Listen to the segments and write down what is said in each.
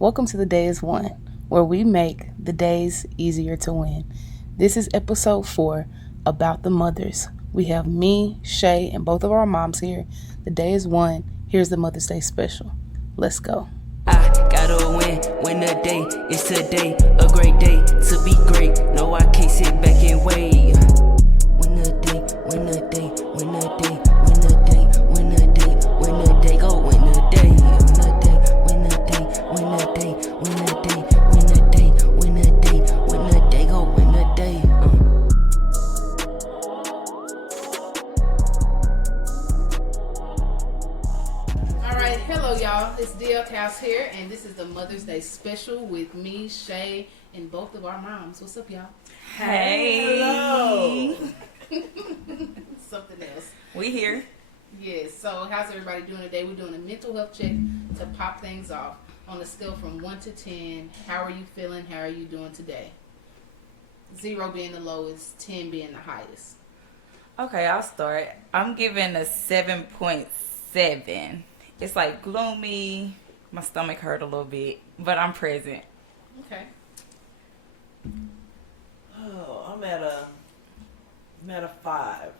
Welcome to the Day is One, where we make the days easier to win. This is episode 4 about the mothers. We have me, Shay, and both of our moms here. The day is one. Here's the Mother's Day special. Let's go. I gotta win the day is today, a great day to be great. No, I can't sit back and wait. Win the day, win the day, win the day, win the day, win the day, win the day, go win the day, win the day, win the day, win the day, win the day, win the day, win the day, win the day, go win the day. Alright, hello y'all. It's DL House here, and this is the Mother's Day special with me, Shay, and both of our moms. What's up, y'all? Hey. Hello. Something else. We here. Yes, so how's everybody doing today? We're doing a mental health check to pop things off. On a scale from 1 to 10, how are you feeling? How are you doing today? 0 being the lowest, 10 being the highest. Okay, I'll start. I'm giving a 7.7. It's like gloomy. My stomach hurt a little bit, but I'm present. Okay. Oh, I'm at a 5.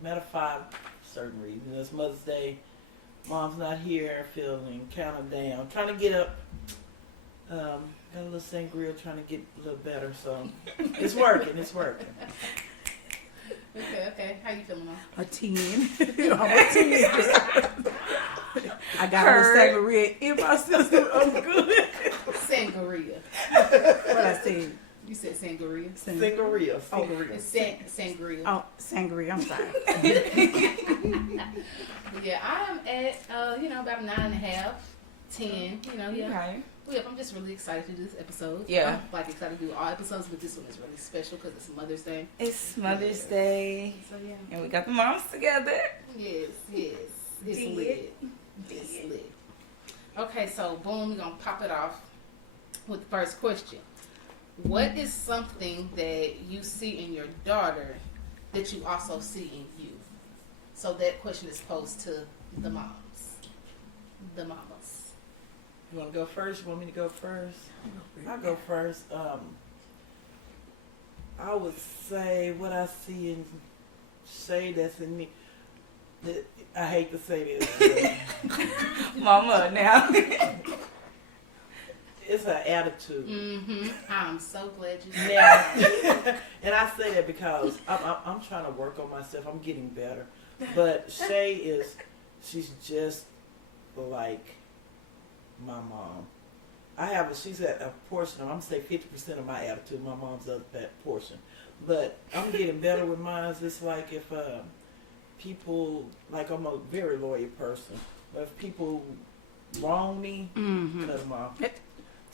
I'm at a 5 for certain reason. It's Mother's Day. Mom's not here, feeling kind of down. Trying to get up. Got a little sangria, trying to get a little better. So it's working. It's working. Okay. How you feeling, Mom? A 10. I'm a 10. I got a sangria in my system. I'm good. Sangria. What I said? You said sangria? Sangria. It's sangria. Oh, sangria. I'm sorry. Yeah, I'm at, about a 9.5, 10. Yeah. Okay. Well, I'm just really excited to do this episode. Yeah. I'm excited to do all episodes, but this one is really special because it's Mother's Day. It's Mother's Day, So yeah. and we got the moms together. Yes. It's Did. lit. It's lit. Okay, so boom, we're gonna pop it off with the first question. What is something that you see in your daughter that you also see in you? So that question is posed to the moms. The mamas. You want to go first? You want me to go first? I'll go first. I would say what I see in Shay that's in me. I hate to say this. Mama now. It's her attitude. Mm-hmm. I'm so glad you said Now, and I say that because I'm trying to work on myself. I'm getting better. But Shay she's just like my mom. She's at a portion of, I'm going to say 50% of my attitude. My mom's at that portion. But I'm getting better with mine. It's like if people, like I'm a very loyal person. But if people wrong me, cut them off.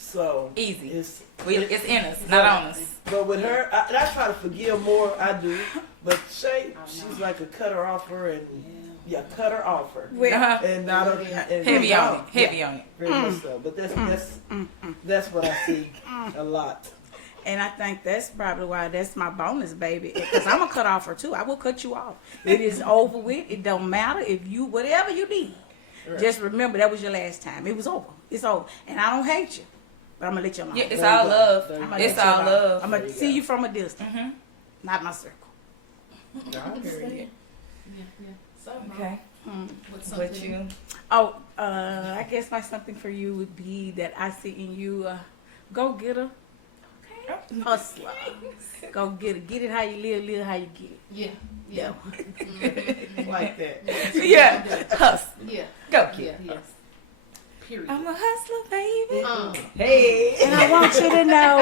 So Easy. It's in us, not on us. But with her, I try to forgive more. I do. But Shay, she's like a cutter offer and cut her offer. Uh-huh. And not Heavy on it. Heavy on it. Very much so. But that's what I see a lot. And I think that's probably why that's my bonus, baby. Because I'm a cut offer too. I will cut you off. It is over with. It don't matter if you, whatever you need. Right. Just remember that was your last time. It was over. It's over. And I don't hate you. But I'm going to let you alone. Yeah, it's There you all go. love. There you go. It's all love. I'm going to see you from a distance. Mm-hmm. Not my circle. Period. Yeah. So, Mom, Okay. what's What something? you? Oh, I guess my something for you would be that I see in you go getter, hustler. Go get it. Get it how you live how you get it. Yeah. Like that. Yeah. Hustle. Yeah. Go, kid. Yeah. Period. I'm a hustler, baby. Hey. And I want you to know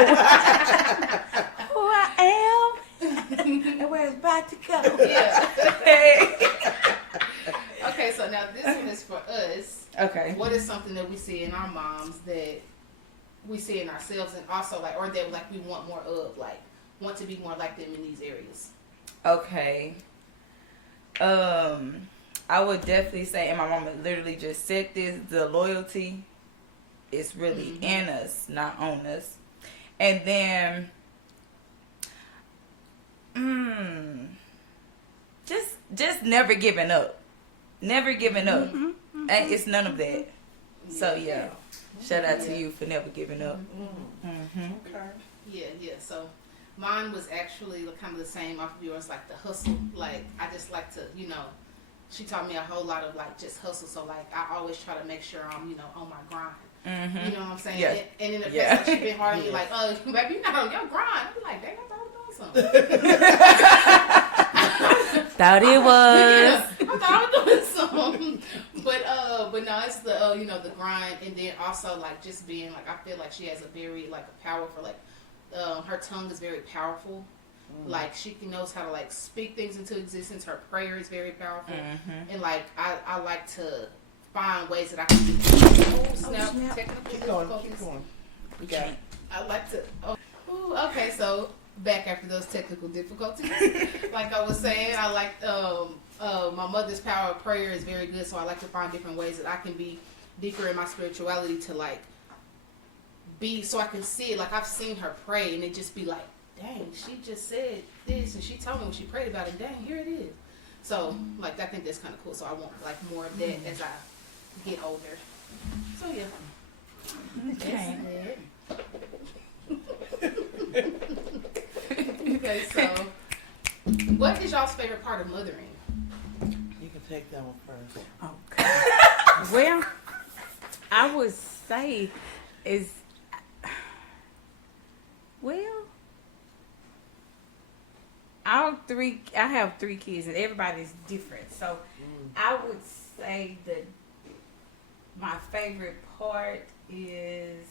who I am and where it's about to go. Yeah. Hey. Okay, so now this one is for us. Okay. What is something that we see in our moms that we see in ourselves, and also or that we want more of, want to be more like them in these areas? Okay. I would definitely say, and my mama literally just said this, the loyalty is really in us, not on us. And then, just never giving up. Never giving up. And it's none of that. So yeah, shout out to you for never giving up. Okay. Yeah. So mine was actually kind of the same off of yours, like the hustle. Like I just like to, she taught me a whole lot of like just hustle. So like I always try to make sure I'm, on my grind. You know what I'm saying? Yeah. And in the past, like, she been hard on you, like, oh, baby, you're not on your grind. I'm like, dang, I thought I was doing something. Thought it was. I thought I was doing something. But no, it's the, the grind. And then also, like, just being, like, I feel like she has a very, like, a powerful, like, her tongue is very powerful. Like, she knows how to, like, speak things into existence. Her prayer is very powerful. And, like, I like to find ways that I can do. Oh, snap. Keep going. We got it. I like to. Okay, so back after those technical difficulties, like I was saying, I like my mother's power of prayer is very good. So I like to find different ways that I can be deeper in my spirituality to like be, so I can see it. Like I've seen her pray, and it just be like, dang, she just said this, and she told me when she prayed about it. Dang, here it is. So like I think that's kind of cool. So I want like more of that as I get older. So yeah. Okay. Okay, so what is y'all's favorite part of mothering? You can take that one first. Okay. Well, I would say is I have 3 kids and everybody's different. So I would say that my favorite part is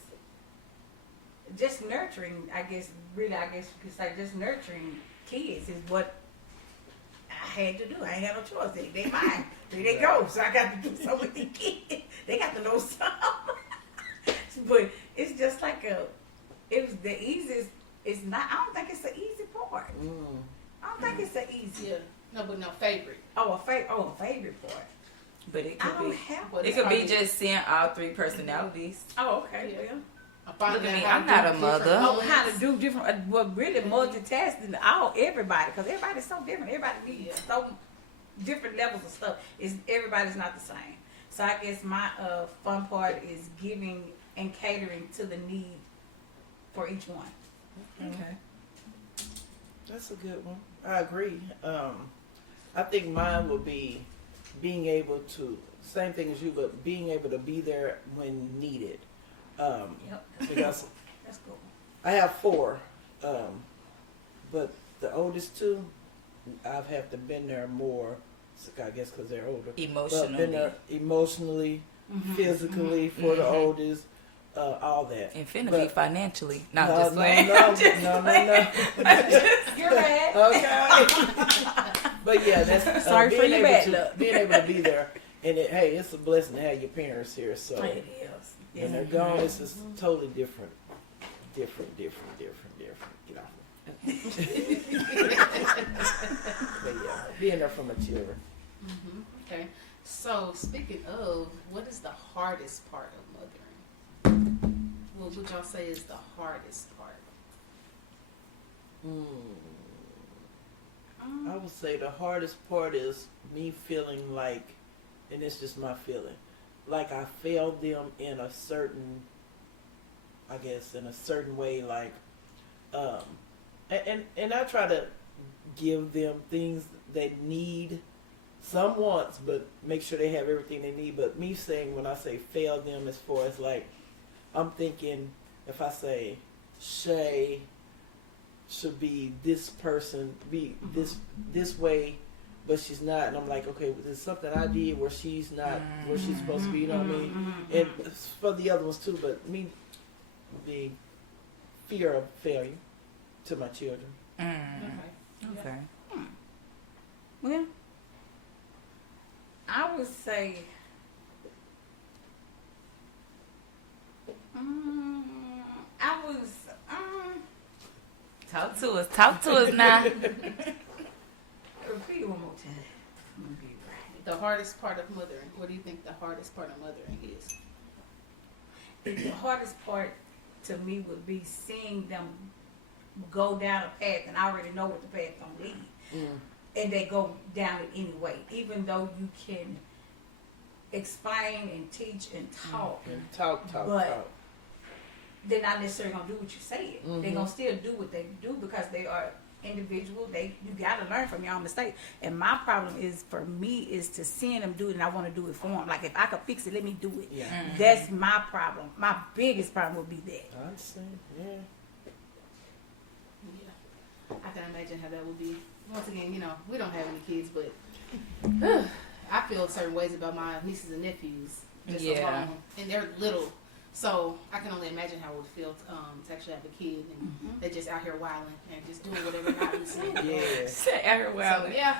just nurturing, I guess you could say just nurturing kids is what I had to do. I ain't had no choice. They mine. There they go. So I got to do something with the kids. They got to know something. But it's just like it was the easiest. It's not, I don't think it's the easy part. I don't think it's the easy. Yeah. No, but no favorite. A favorite part. But it I could don't be. have But It it's could be probably- just seeing all 3 personalities. Oh, okay. Yeah. Well. Look at me, I'm not a mother. Oh, how to do different, well, really multitasking, everybody, because everybody's so different. Everybody needs so different levels of stuff. Everybody's not the same. So I guess my fun part is giving and catering to the need for each one. Okay. That's a good one. I agree. I think mine would be being able to, same thing as you, but being able to be there when needed. Because That's cool. I have 4, but the oldest 2, I've had to been there more, I guess because they're older. But been there emotionally, physically for the oldest, all that. And finna But- be financially. Not No, just playing. no. You're right. Okay. But yeah, that's Sorry for your bad luck. being able to be there, and hey, it's a blessing to have your parents here. So It is. when they're gone, it's just totally different. Get off but yeah, being there for my children. Okay. So speaking of, what is the hardest part of mothering? What would y'all say is the hardest part? I would say the hardest part is me feeling like, and it's just my feeling, like I failed them in a certain, I guess, in a certain way, like, and I try to give them things they need, some wants, but make sure they have everything they need. But me saying, when I say fail them, as far as like, I'm thinking, if I say, Shay should be this person, be this way, but she's not, and I'm like, okay, there's something I did where she's not where she's supposed to be, you know what I mean? And for the other ones too, but me being fear of failure to my children. Okay. Well, I would say, Talk to us now. repeat it one more time. I'm gonna be right. The hardest part of mothering. What do you think the hardest part of mothering is? The hardest part to me would be seeing them go down a path, and I already know what the path gonna lead, and they go down it anyway. Even though you can explain and teach and talk. Talk. But they're not necessarily gonna do what you said. They're gonna still do what they do because they are individual. You gotta learn from your own mistakes. And my problem is for me is to seeing them do it and I want to do it for them. Like if I could fix it, let me do it. Yeah. That's my problem. My biggest problem would be that. I understand. Yeah. Yeah. I can imagine how that would be. Once again, you know, we don't have any kids, but I feel certain ways about my nieces and nephews just alone, and they're little. So I can only imagine how it would feel to actually have a kid and they're just out here wilding and just doing whatever not listening. Yeah. Say out here wilding. So, yeah,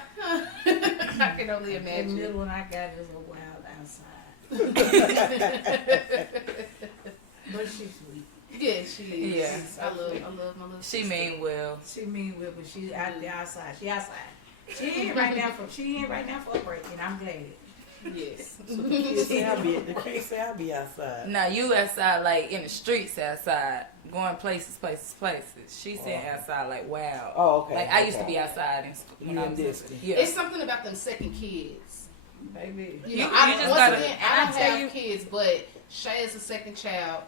I can only The imagine. middle one I got is a wild outside. But she's sweet. Yeah, she is. Yeah. I love my little She sister. mean well. She mean well, but she's out there outside. She outside. She in right now for a break, and I'm glad. Yes. So the kids say I'll be outside. Now you outside like in the streets outside, going places. She said outside like wow. Oh, okay. Like I used to be outside when I was Disney. yeah. It's something about them second kids. Baby. You know, You I, just once gotta- again, I don't have kids, but Shay is a second child,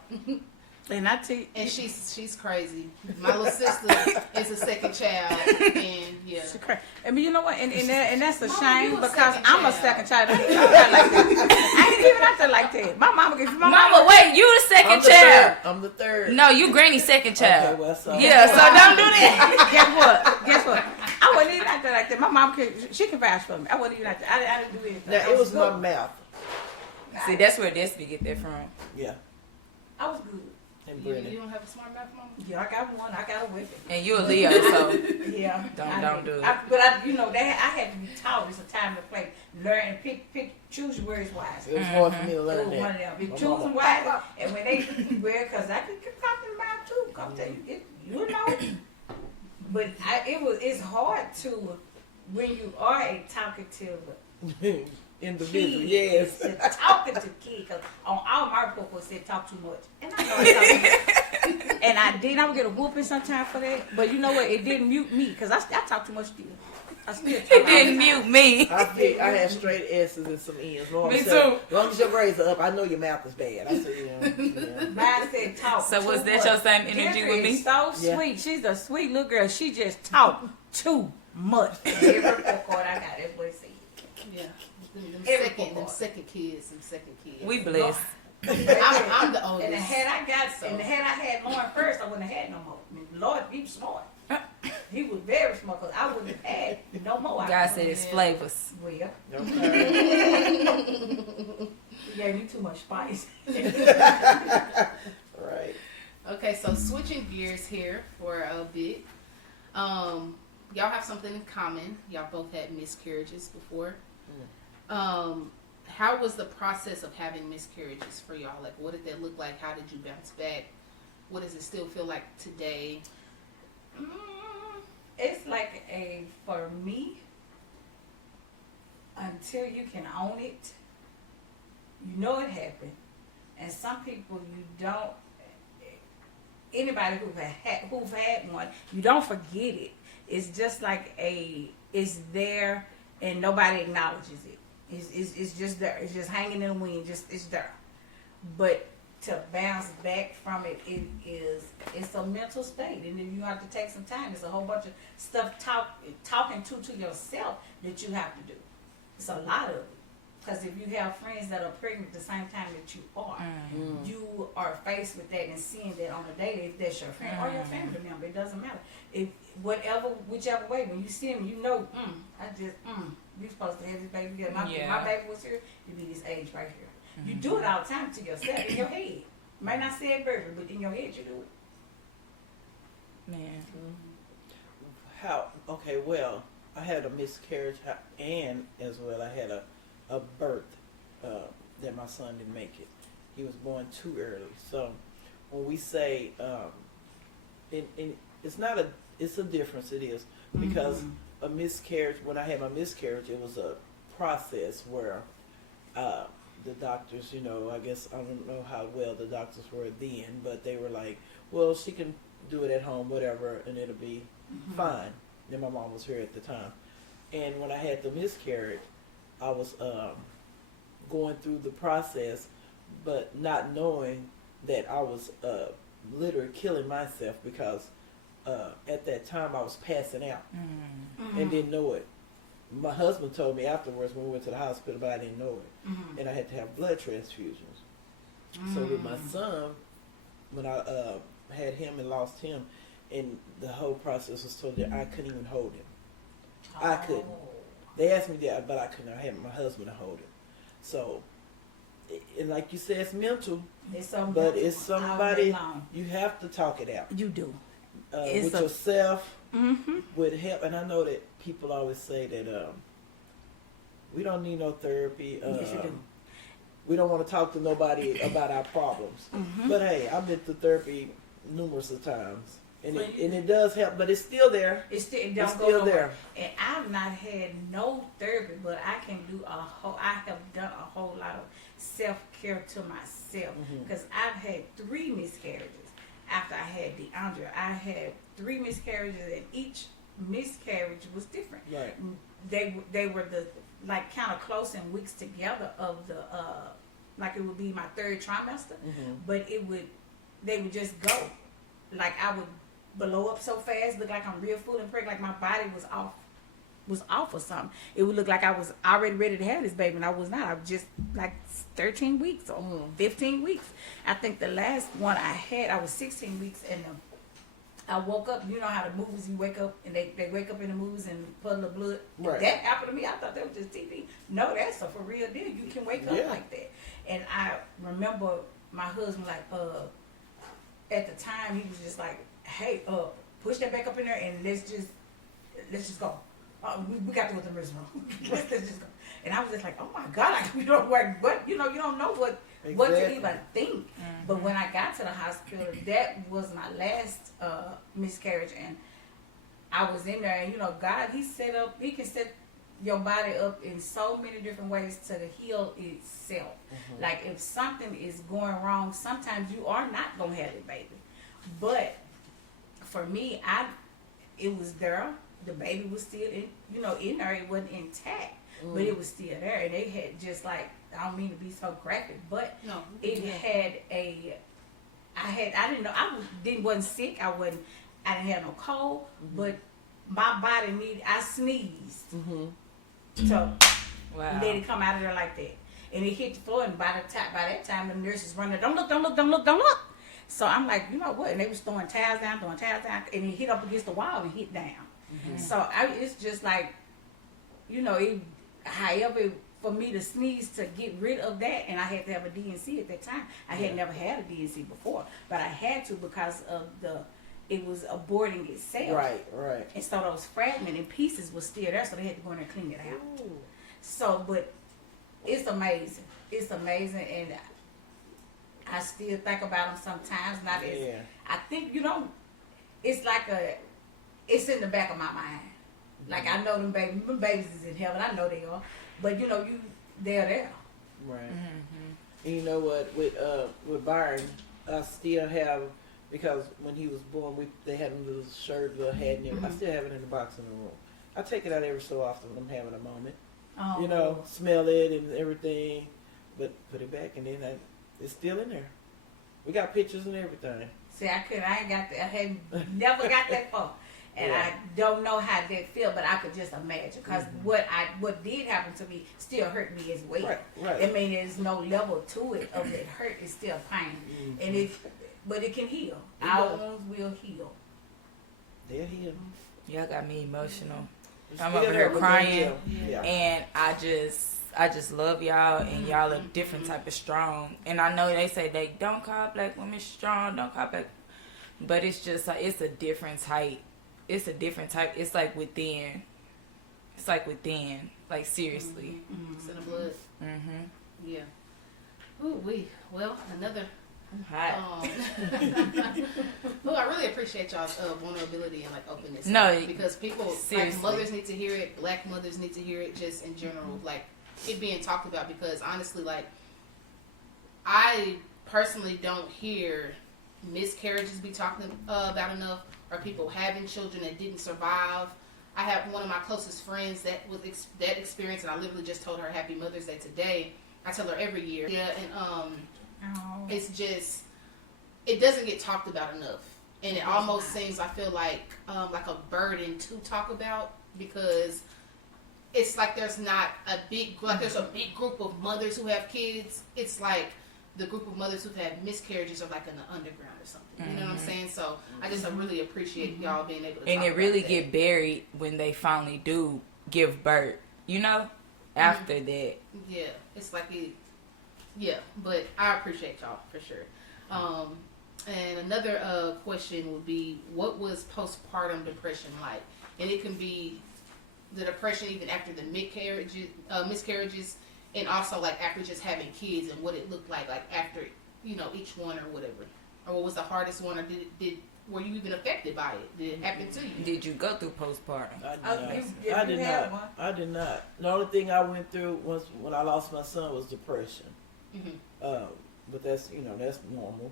And I tell you, and she's crazy. My little sister is a second child, and yeah. she crazy. I mean, you know what? And that's a Mama, shame you a because second I'm a child. second child. I ain't even out there like that. I ain't even out there like that. My mama gets my Mama, wait, you the second child. I'm the third. No, you Granny's second child. Okay, well, so Yeah, so don't do that. Guess what? I wasn't even out there like that. My mom she can vouch for me. I wasn't even out there. I didn't do anything. Now I it was good. my mouth. See, that's where Destiny get that from. Yeah. I was good. And You Brittany. don't have a smart mouth, mama? Yeah, I got one. I got a weapon. And you a Leo, so Yeah. Don't do it. But you know, I had to be taught. It's a time to play. Learn and pick, choose your words wise. It was hard for me to It learn was one of that. them. Be My choosing mama. wise, and when they because I can come to the mouth too. Come tell you, you know. But it's hard to when you are a talkative Individual, kid. yes. It's a talkative kid. Cause on all my reports said talk too much, and I know I talk too much. And I did. I would get a whooping sometimes for that. But you know what? It didn't mute me because I talk too much still. I still talk. it didn't mute me. I had straight S's and some N's. Mom Me said, too. As long as your grades are up, I know your mouth is bad. I said, yeah. Mine said talk. So was too that much. your same energy Jennifer with me? is so Yeah. sweet. She's a sweet little girl. She just talk too much. Every report card I got, that's what it said. Yeah. Them Every second football. kids. We blessed. I'm the oldest. And had I had Lauren first, I wouldn't have had no more. I mean, Lord, he was smart. He was very smart because I wouldn't have had no more. God said it's flavors. Well, Okay. he gave me too much spice. Right. Okay, so switching gears here for a bit. Y'all have something in common. Y'all both had miscarriages before. How was the process of having miscarriages for y'all? Like, what did that look like? How did you bounce back? What does it still feel like today? It's like for me, until you can own it, you know it happened. And some people you don't, anybody who've had one, you don't forget it. It's just like it's there and nobody acknowledges it. It's just there. It's just hanging in the wind. It's there. But to bounce back from it, it's a mental state, and then you have to take some time. It's a whole bunch of stuff talking to yourself that you have to do. It's a lot of it. Because if you have friends that are pregnant at the same time that you are, you are faced with that and seeing that on a daily. If that's your friend or your family member, it doesn't matter. If whichever way, when you see them, you know, you're supposed to have this baby. My baby was here, it'd be this age right here. You do it all the time to yourself in your head. You might not say it verbally, but in your head you do it. Man. Okay, well, I had a miscarriage and as well I had a birth that my son didn't make it. He was born too early. So when we say it's a difference, it is, because a miscarriage, when I had my miscarriage, it was a process where the doctors, I guess, I don't know how well the doctors were then, but they were like, well, she can do it at home, whatever, and it'll be fine. Then my mom was here at the time. And when I had the miscarriage, I was going through the process, but not knowing that I was literally killing myself because at that time I was passing out and didn't know it. My husband told me afterwards when we went to the hospital, but I didn't know it. And I had to have blood transfusions. So with my son, when I had him and lost him, and the whole process was told that I couldn't even hold him. I couldn't. They asked me that, but I couldn't. I had my husband to hold him. So, and like you said, it's mental. But it's somebody, you have to talk it out. You do. With yourself, with help. And I know that people always say that we don't need no therapy. Yes, you do. We don't want to talk to nobody about our problems. But hey, I've been to therapy numerous of times. And it does help, but it's still there. It's still there. Nowhere. And I've not had no therapy, but I can do I have done a whole lot of self-care to myself. Because I've had 3 miscarriages after I had DeAndre. I had 3 miscarriages, and each miscarriage was different. Right. They were the like kind of close in weeks together of the like it would be my 3rd trimester, but they would just go. Like I would blow up so fast, look like I'm real full and pregnant, like my body was off or something. It would look like I was already ready to have this baby, and I was not. I was just like 13 weeks or 15 weeks. I think the last one I had, I was 16 weeks, and I woke up. You know how the movies, you wake up and they wake up in the movies and puddle of blood. Right. That happened to me. I thought that was just TV. No, that's a for real deal. You can wake up like that. And I remember my husband at the time he was just like, hey, push that back up in there and let's just go. We got to go to the emergency room. let's just go. And I was just like, oh my God, you don't know what to even think. But when I got to the hospital, that was my last miscarriage, and I was in there, and God, He can set your body up in so many different ways to heal itself. Like if something is going wrong, sometimes you are not gonna have it, baby. But for me, it was there. The baby was still in there. It wasn't intact, but it was still there. And they had just like, I don't mean to be so graphic, but it had I didn't know, wasn't sick. I didn't have no cold, but my body I sneezed. So let it come out of there like that, and it hit the floor. And by that time, the nurses running, don't look. So I'm like, you know what? And they was throwing towels down, and it hit up against the wall and hit down. So it's just like, however, for me to sneeze to get rid of that, and I had to have a DNC at that time. I had never had a DNC before, but I had to because of it was aborting itself. Right. And so those fragments and pieces was still there, so they had to go in and clean it out. Ooh. So, but it's amazing. It's amazing, and I still think about them sometimes. Not as I think it's like it's in the back of my mind. Like I know them babies is in heaven. I know they are, but they're there. Right. And you know what? With Byron, I still have. Because when he was born, they had a little shirt, little hat, and everything. I still have it in the box in the room. I take it out every so often when I'm having a moment. Smell it and everything, but put it back, and then it's still in there. We got pictures and everything. See, I ain't got that. I hadn't never got that far, and I don't know how that feel, but I could just imagine. Because what did happen to me still hurt me as well. Right. I mean, there's no level to it of that hurt. It's still pain, and but it can heal. Our wounds will heal. They'll heal. Y'all got me emotional. I'm over here crying, and I just love y'all, and y'all are different type of strong. And I know they say they don't call black women strong, don't call black, but it's just like it's a different type. It's a different type. It's like within. Like seriously. It's in the blood. Yeah. Ooh, well, another. Hot. Well, I really appreciate y'all's vulnerability and openness. No, because people, like mothers need to hear it. Black mothers need to hear it. Just in general, like it being talked about. Because honestly, like I personally don't hear miscarriages be talked about enough, or people having children that didn't survive. I have one of my closest friends that experienced, and I literally just told her Happy Mother's Day today. I tell her every year. Yeah, and Oh. it's just, it doesn't get talked about enough, and it almost seems, I feel like a burden to talk about, because it's like there's not a big, like there's a big group of mothers who have kids. It's like the group of mothers who've had miscarriages are like in the underground or something. You know what I'm saying? So I just really appreciate y'all being able to. And talk it really about that. get buried when they finally do give birth. You know, after that. Yeah, it's like it. Yeah, but I appreciate y'all for sure. And another question would be, what was postpartum depression like? And it can be the depression even after the miscarriages, and also like after just having kids, and what it looked like after, you know, each one or whatever. Or what was the hardest one, or were you even affected by it? Did it happen to you? Did you go through postpartum? I did not. The only thing I went through was when I lost my son was depression. But that's, you know, that's normal.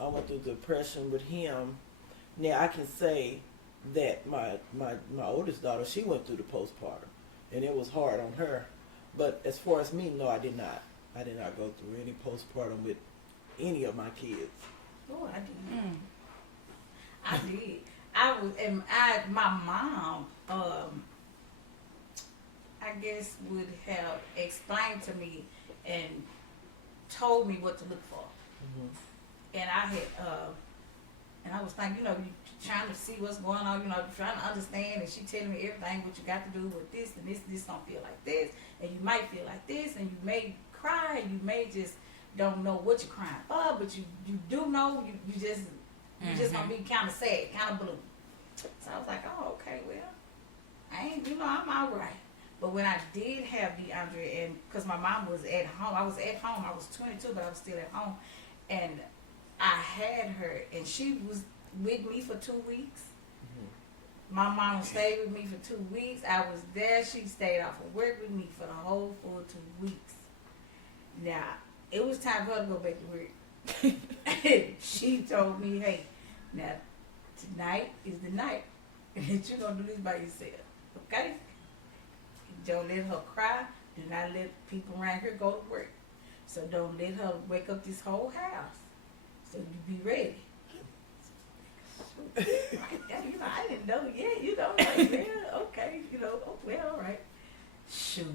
I went through depression with him. Now I can say that my oldest daughter, she went through the postpartum, and it was hard on her. But as far as me, no, I did not. I did not go through any postpartum with any of my kids. Oh, I did. I did. I was, and my mom, I guess, would have explained to me and told me what to look for. And I had, and I was thinking, you know, you trying to see what's going on, you know, trying to understand, and she telling me everything, what you got to do with this, and this don't feel like this, and you might feel like this, and you may cry, and you may just don't know what you're crying for, but you do know, you just gonna be kind of sad, kind of blue. So I was like, oh, okay, well, I ain't, you know, I'm all right. But when I did have DeAndre, and because my mom was at home, I was 22, but I was still at home, and I had her, and she was with me for 2 weeks. My mom stayed with me for 2 weeks. I was there. She stayed off of work with me for the whole full 2 weeks. Now, it was time for her to go back to work. She told me, hey, now, tonight is the night that you're going to do this by yourself, okay? Don't let her cry. Do not let people around here go to work. So don't let her wake up this whole house. So you be ready. You know, I didn't know yet. You know, like, yeah, okay. You know, oh, well, all right. Shoot,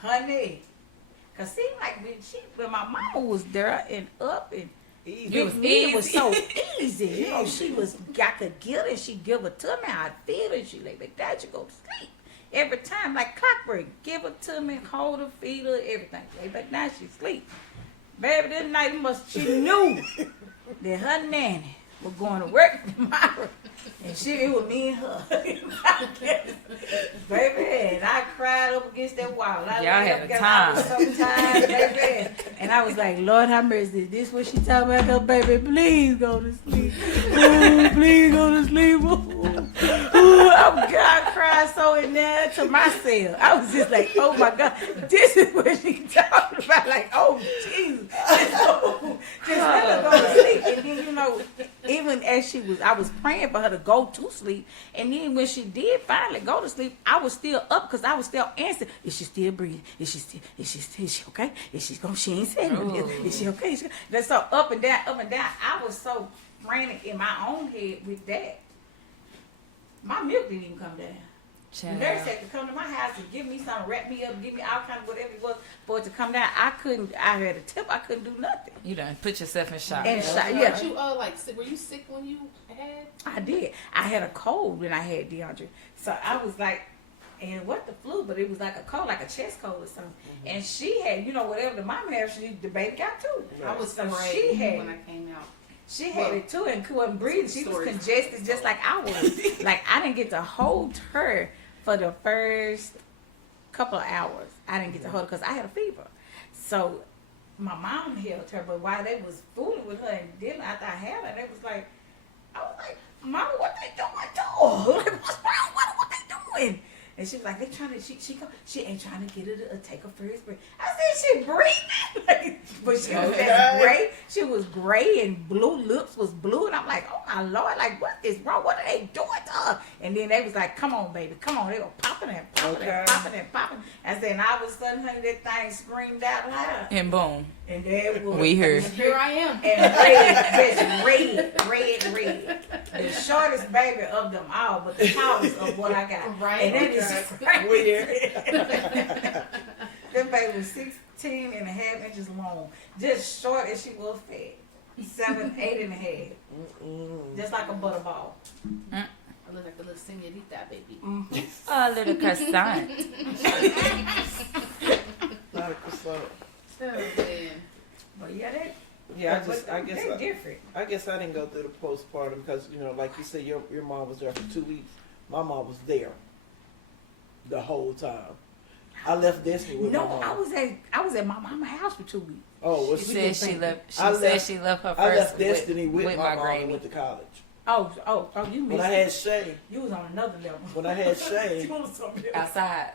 honey. Cause seemed like when my mama was there and up and it was so easy. You know, she was got the guilt and she give it to me. I'd feel it. She like, but Dad, you go to sleep. Every time, like clockwork, give it to me, hold her, feed her, everything. But now she sleep. Baby, this night she knew that her nanny was going to work tomorrow. And it was me and her. Baby, and I cried up against that wall. Y'all had a time. Sometimes, baby. And I was like, Lord have mercy. This what she talking about? Her baby, please go to sleep. Ooh, please go to sleep. Ooh, I cried so in there to myself. I was just like, oh my God, this is what she talking about. Like, oh Jesus. Just let her go to sleep. And then, you know, even as I was praying for her to go to sleep. And then when she did finally go to sleep, I was still up because I was still answering. Is she still breathing? Is she okay? She ain't saying nothing. Is she okay? That's so up and down. I was so frantic in my own head with that. My milk didn't even come down. The nurse had to come to my house and give me something, wrap me up, give me all kind of whatever it was for it to come down. I had a tip, I couldn't do nothing. You done put yourself in shock. Yeah. You were you sick when you had? I did. I had a cold when I had DeAndre. So I was like, and it wasn't the flu, but it was like a cold, like a chest cold or something. And she had, you know, whatever the mom had, the baby got too. I was so she had when I came out. She had it too and couldn't breathe. She was congested just like I was. Like I didn't get to hold her for the first couple of hours. I didn't get to hold her because I had a fever. So my mom held her, but while they was fooling with her and then after I had her, they was like, I was like, Mama, what they doing to her? Like, what's wrong with her? What they doing? And she was like, she ain't trying to get her to take her first breath. I said, she breathing. But she was that gray. She was gray and blue, lips was blue. And I'm like, oh my Lord, like, what is wrong? What are they doing to her? And then they was like, come on, baby, come on. They were popping and popping and popping and popping. I said, and all of a sudden, honey, that thing screamed out loud. And boom. And there it was. We heard. Here I am. And red. The shortest baby of them all, but the tallest of what I got. Right. And that is crazy. Weird. That baby was 16 and a half inches long. Just short as she was fat. 7, 8 and a half. Just like a butterball. I look like a little señorita baby. A little croissant. Not a croissant. Oh, man. But yeah, I guess they're different. I guess I didn't go through the postpartum because, you know, like you said, your mom was there for 2 weeks. My mom was there the whole time. I left Destiny with my mom. I was at my mama's house for 2 weeks. Oh, well, She said she left. She I said left- she left her first. I left Destiny with my mom granny. and went to college. Oh, you missed When I had Shay, You was on another level. when I had Shay, You was something else. outside.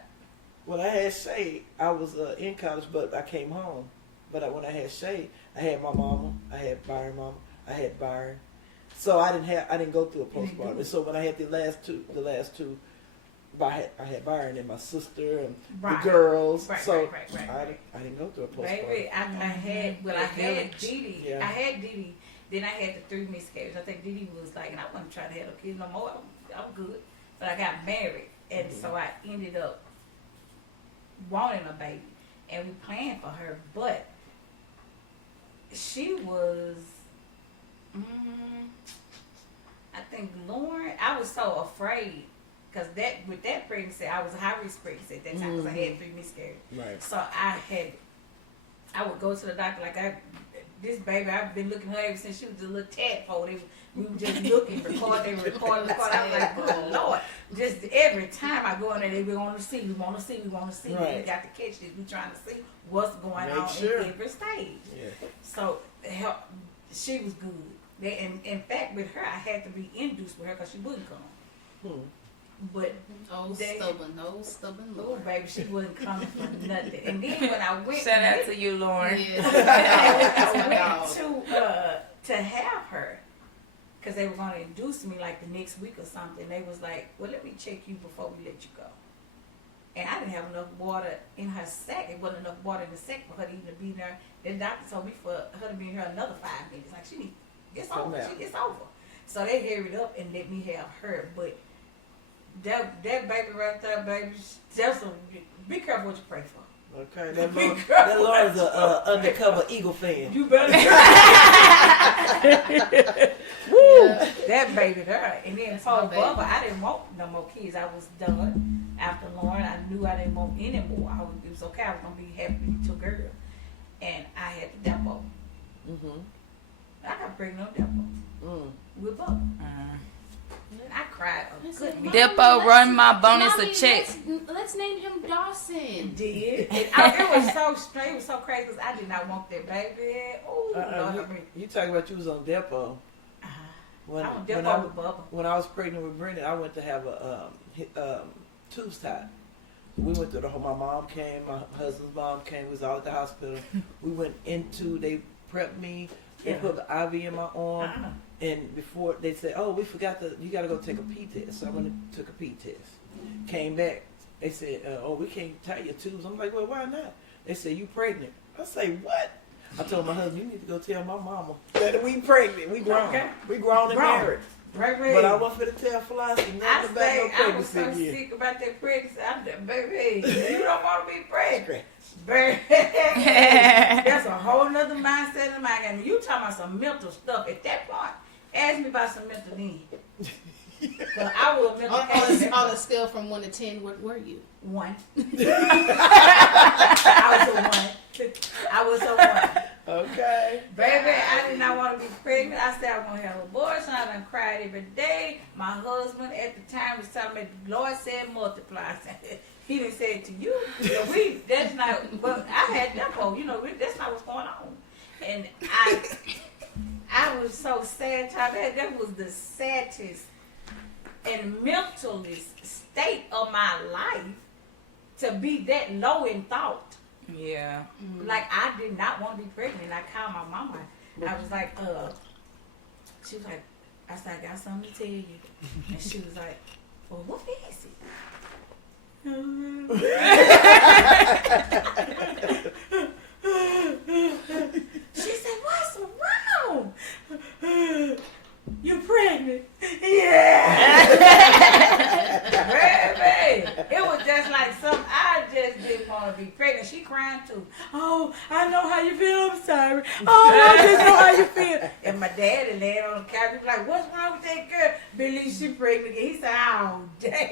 when I had Shay, I was in college, but I came home. But when I had Shay, I had my mama, I had Byron mama, I had Byron. So I didn't go through a postpartum. And so when I had the last two, I had Byron and my sister and the girls. Right. I didn't go through a postpartum. Baby, I had Didi. Yeah. I had Didi. Then I had the 3 miscarriages. I think Didi was like, and I wasn't trying to have no kids no more. I was good. But I got married. And so I ended up wanting a baby. And we planned for her. But she was, I think Lauren, I was so afraid. Because with that pregnancy, I was a high-risk pregnancy at that time because I had 3 miscarriages. Right. So I would go to the doctor like this baby, I've been looking at her ever since she was a little tadpole. We were just looking, record. I was like, good Lord. Just every time I go in there, we want to see. We want to see. Right. We got to catch this. We trying to see what's going Make on sure. in every stage. Yeah. So she was good. In fact, with her, I had to be induced with her because she wouldn't come. But No stubborn oh Lord. baby, she wasn't coming for nothing. And then when I went, Shout out to you, Lauren. I went to have her because they were going to induce me like the next week or something. They was like, well, let me check you before we let you go. And I didn't have enough water in her sack. It wasn't enough water in the sack for her to even be there. The doctor told me for her to be in here another 5 minutes. Like, she gets over. She gets over. So they hurried up and let me have her. But that baby right there, baby, be careful what you pray for. Okay, that Lauren's a undercover Eagle fan. You better. Woo! Yeah. That baby girl. And then That's Paul my baby. Bubba, I didn't want no more kids. I was done. After Lauren, I knew I didn't want any more. It was okay. I was going to be happy with 2 girls. And I had the depot. I got pregnant on depot. With Bubba. I cried a good meal. Depot run my bonus Mommy, a check. Let's name him Dawson. Did. And it was so strange. It was so crazy because I did not want that baby. Oh, Lord, You talking about you was on Depot. When, I was when Depot with Bubba. When I was pregnant with Brendan, I went to have a tubes tied. We went to my mom came, my husband's mom came, we was all at the hospital. We went they prepped me, they put the IV in my arm, and before they said, oh, we forgot you gotta go take a pee test. So I went and took a pee test. Came back, they said, oh, we can't tie your tubes. I'm like, well, why not? They said, you pregnant. I say, what? I told my husband, you need to go tell my mama that we pregnant. We grown. Okay. We grown and married. Right. But I wasn't for to tell Felicity nothing about no I was pregnancy so again. sick about that pregnancy. I'm like, baby, you don't want to be pregnant. Baby. That's a whole nother mindset in my game. And you talking about some mental stuff at that point. Ask me about some mental then. Because I was mental On a scale from 1 to 10, what were you? 1. I was a 1. Okay. Baby, I did not want to be pregnant. I said I was going to have an abortion. I done cried every day. My husband at the time was telling me, the Lord said multiply. I said, he didn't say it to you. So that's not, but I had depot. That's not what's going on. And I was so sad, Tom. That was the saddest and mentally state of my life to be that low in thought. Yeah. Like, I did not want to be pregnant. I called my mama. I was like, she was like, I said, I got something to tell you. And she was like, well, what is it? She said, what's wrong? You pregnant? Yeah. Baby, it was just like something I just didn't want to be pregnant. She crying too. Oh, I know how you feel. I'm sorry. Oh, I just know how you feel. And my daddy laid on the couch. He was like, what's wrong with that girl? Believe she pregnant again. He said, oh, dang.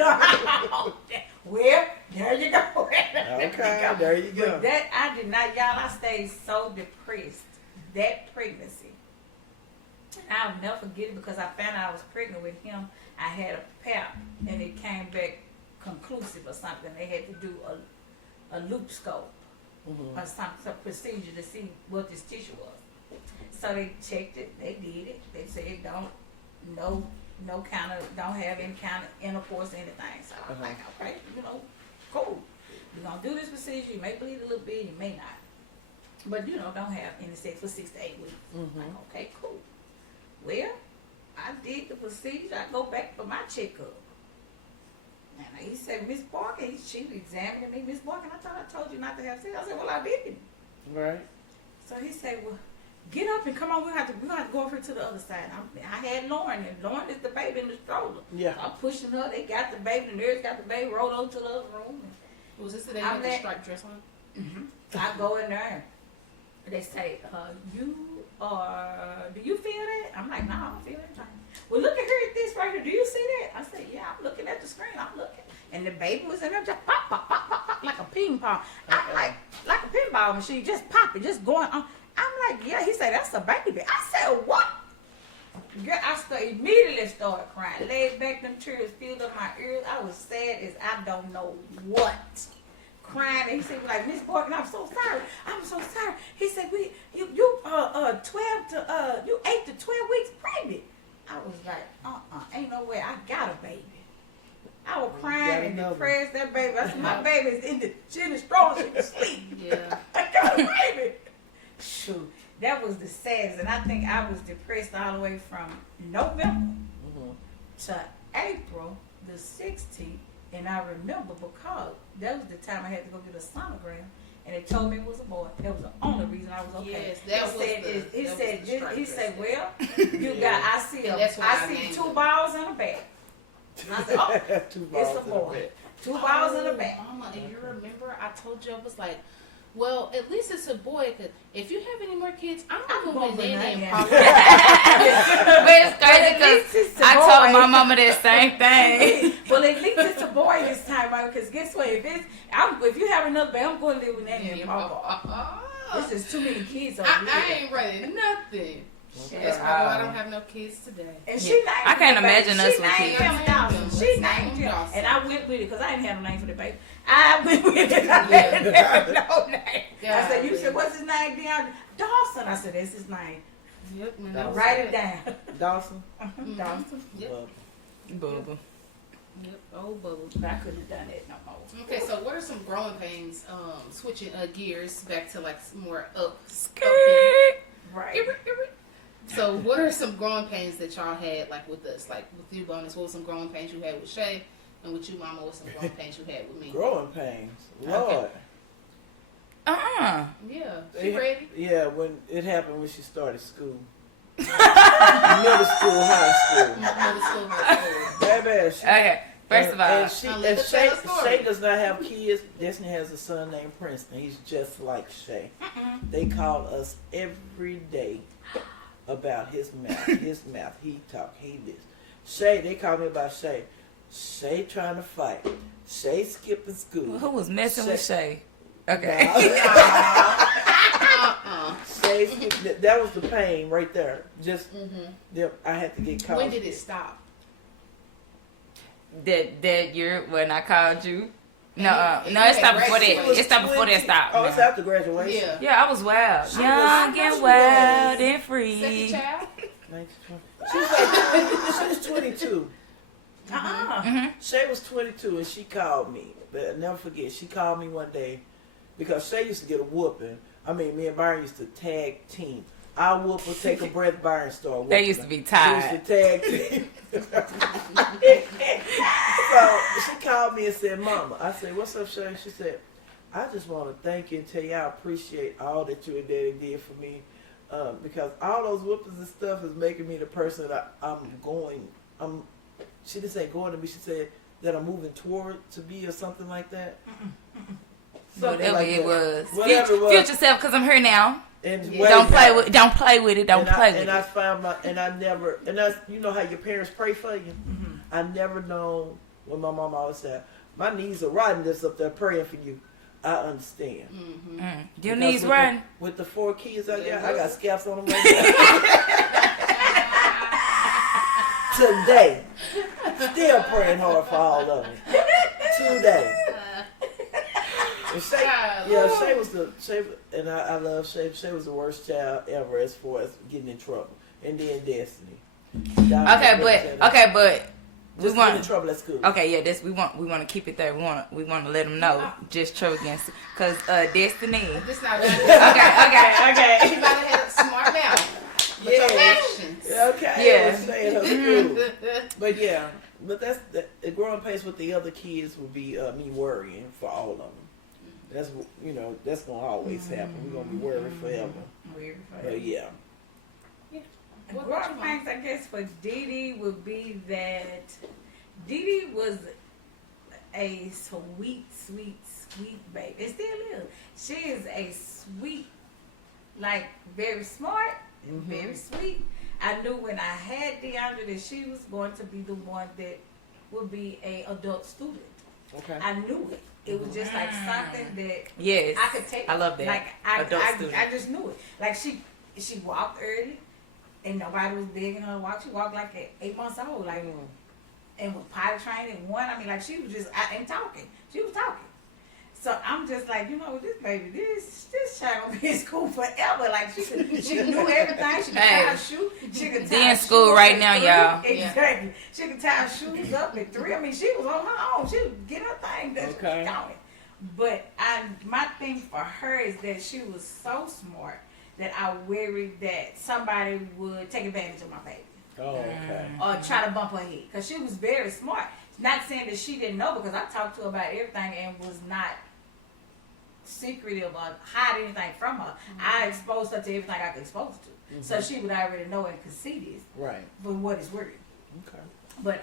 Oh, dang. Well, there you go. Okay, there you go. But that, I did not, y'all, I stayed so depressed. That pregnancy. I'll never forget it because I found out I was pregnant with him. I had a pap and it came back conclusive or something. They had to do a loop scope or some procedure to see what this tissue was. So they checked it. They did it. They said no kind of, don't have any kind of intercourse or anything. So I'm like, okay, cool. We're going to do this procedure. You may bleed a little bit, you may not. But, don't have any sex for 6 to 8 weeks. Like, okay, cool. Well, I did the procedure. I go back for my checkup. And he said, Miss Barker, she examined me. Miss Barker, I thought I told you not to have sex. I said, well, I didn't. Right. So he said, well, get up and come on. We're going to go over to the other side. I had Lauren, and Lauren is the baby in the stroller. Yeah. So I'm pushing her. They got the baby. The nurse got the baby, rolled over to the other room. Was this the day you had the striped dress on? I go in there. They say, do you feel that? I'm like, no, I don't feel anything. Well, look at her at this right here. Do you see that? I said, yeah, I'm looking at the screen. I'm looking. And the baby was in there just pop, pop, pop, pop, pop, like a ping pong. I'm like a pinball machine, just popping, just going on. I'm like, yeah. He said, that's a baby. I said, what? Girl, I immediately started crying. Laid back, them tears filled up my ears. I was sad as I don't know what. Crying, and he said, like, Miss Barton, I'm so sorry. I'm so sorry. He said, you 8 to 12 weeks pregnant. I was like, ain't no way. I got a baby. I was crying and depressed. That baby, I said, my baby is in the stroller. She can sleep. Yeah. I got a baby. Shoot, that was the saddest, and I think I was depressed all the way from November to April the 16th. And I remember because that was the time I had to go get a sonogram, and they told me it was a boy. That was the only reason I was okay. Yes, he said, well, you got. I see 2 balls in the back. I said, oh, it's a boy. 2 balls in the back. Mama, and you remember I told you I was like, well, at least it's a boy. Cause if you have any more kids, I'm going to Nanny and Papa. But it's crazy because I told my mama that same thing. Well, at least it's a boy this time, right? Because guess what? If you have another baby, I'm going to live with Nanny and Papa. There's just too many kids over here. I ain't running nothing. That's probably why I don't have no kids today. And she named I can't imagine us with kids. She named him. And I went with it because I didn't have no name for the baby. I went with it. I didn't have no name. I said, you said, what's his name, Deon? Dawson. I said, that's his name. Yep. Write it down. Dawson? Dawson. Yep. Bubba. Yep. Old Bubba. I couldn't have done that no more. Okay, so what are some growing pains, switching gears back to like more up. Right. So what are some growing pains that y'all had like with us? Like with you, Bonus, what were some growing pains you had with Shay? And with you, Mama, what some growing pains you had with me? Growing pains? Lord. Yeah. She ready? Yeah, when it happened when she started school. Middle school, high school. Baby, okay. First of all, Shay does not have kids. Destiny has a son named Princeton. He's just like Shay. They call us every day about his math. He talk. He this. Shay, they call me about Shay. Shay trying to fight. Shay skipping school. Who was messing with Shay? Okay. Shay skipping. That was the pain right there. Just I had to get caught. When did it stop? That year when I called you. No, it stopped before that. It stopped before that stopped. Oh, it's after graduation. Yeah, I was wild. Young and wild and free. Second child? She was 22. Shay was 22 and she called me. But I'll never forget, she called me one day because Shay used to get a whooping. I mean, me and Byron used to tag team. I whoop her, take a breath, Byron start whooping. They used to be tied. We used to tag team. So she called me and said, Mama. I said, what's up, Shay? She said, I just want to thank you and tell you I appreciate all that you and Daddy did for me. Because all those whoopings and stuff is making me the person that she didn't say going to be, she said that I'm moving toward to be or something like that. Whatever like it that. was. Whatever it was. Future self, because I'm here now. And Don't play with it. Don't play with it. Don't play with and it. I found and that's, you know how your parents pray for you? Mm-hmm. I never known when my mom always said, my knees are riding this up there praying for you. I understand. Mm-hmm. Your Because knees run. With the 4 kids I got scalps on them right now. Today. Still praying hard for all of them. Today. And Shay was and I love Shay. Shay was the worst child ever as far as getting in trouble. And then Destiny. Okay, but we just want getting in trouble at school. Okay, yeah, we want to keep it there. We want to let them know just true against it, cause Destiny. This not Okay. She might have had a smart mouth. But your actions. Okay. Yeah. Shay in her school. But yeah, but that's the growing pains with the other kids would be me worrying for all of them. That's that's gonna always happen. We're gonna be worried forever. But yeah. Growing pains, I guess, for Dee Dee would be that Dee Dee was a sweet, sweet, sweet baby. It still is. She is a sweet, like very smart, very sweet. I knew when I had DeAndre that she was going to be the one that would be a adult student. Okay. I knew it. It was just like something that Yes, I could take. I love that. Like Adult student. I just knew it. Like she walked early, and nobody was begging her to walk. She walked like at 8 months old, like, and was potty trained at 1. I mean, like she was just out and talking. She was talking. So I'm just like, this baby, this child gonna be in school forever. Like she knew everything. She could tie her shoe. She could tie in school right now, y'all. Exactly. Yeah. She could tie her shoes up at 3. I mean, she was on her own. She was getting her thing going. But my thing for her is that she was so smart that I worried that somebody would take advantage of my baby. Oh, okay. Or try to bump her head. Because she was very smart. Not saying that she didn't know, because I talked to her about everything and was not secretive or hide anything from her. I exposed her to everything I could expose her to. So she would already know and could see this. Right. For what it's worth. Okay. But